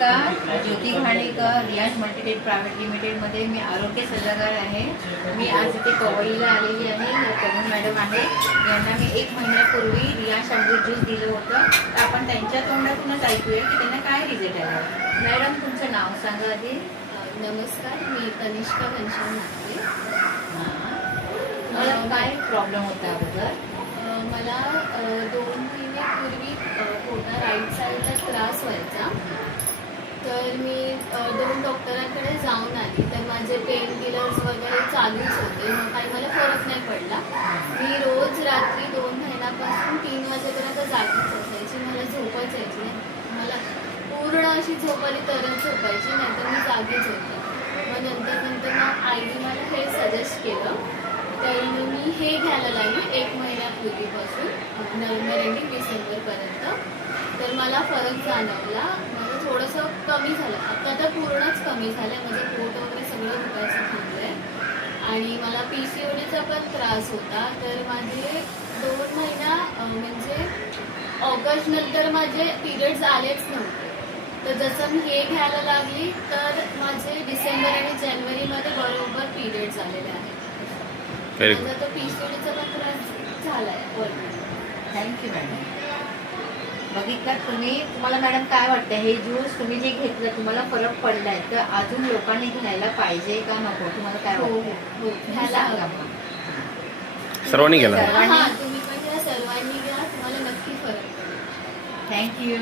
नमस्कार, ज्योती घाणेकर, रियाज Multitech private लिमिटेडमध्ये मी आरोग्य सल्लागार आहे. मी आज इथे कवळीला आलेली आहे. कमल मॅडम आहे. यांना मी 1 महिन्यापूर्वी रियाज अमृत ज्यूस दिलं होतं. तर आपण त्यांच्या तोंडातूनच ऐकूया की त्यांना काय रिझल्ट आला. मॅडम, तुमचं नाव सांगा आधी. नमस्कार, मी तनिष्का घनश्याम नागरे. मला काय प्रॉब्लेम होता अगोदर? मला 2 महिन्यापूर्वी पोटा राईट साईडला त्रास व्हायचा. तर मी 2 डॉक्टरांकडे जाऊन आली. तर माझे पेन किलर्स वगैरे चालूच होते, मग काही मला फरक नाही पडला. मी रोज रात्री 2 महिन्यापासून 3 वाजेपर्यंत जागीच असायची. मला झोपच यायची नाही. मला पूर्ण अशी झोप आली तरच झोपायची, नाही तर मी जागीच होते. मग नंतर मग आईने मला हे सजेस्ट केलं. तर मी हे घ्यायला लागली 1 महिन्यापूर्वीपासून, नोव्हेंबर आणि डिसेंबरपर्यंत. तर मला फरक जाणवला. माझं थोडंसं कमी झालं. आता तर पूर्णच कमी झालं आहे. माझं पोट वगैरे सगळं दुखायचं थांबलं आहे. आणि मला PCODचा पण त्रास होता. तर माझे 2 महिना म्हणजे ऑगस्ट नंतर माझे पिरियड्स आलेच नव्हते. तर जसं मी हे घ्यायला लागली तर माझे डिसेंबर आणि जानेवारीमध्ये बरोबर पिरियड्स आलेले आहेत. माझा तो PCODचा पण त्रास झाला आहे ऑलरेडी. Thank you madam. बघितलं तुम्हाला मॅडम काय वाटतं, हे ज्यूस तुम्ही जे घेतलं तुम्हाला फरक पडलाय, तर अजून लोकांनी घ्यायला पाहिजे का नको? तुम्हाला काय वाटतं? घ्यायला सर्वांनी घ्यायला. तुम्ही पण या सर्वांनी घ्या, तुम्हाला नक्की फरक पडेल. थँक्यू.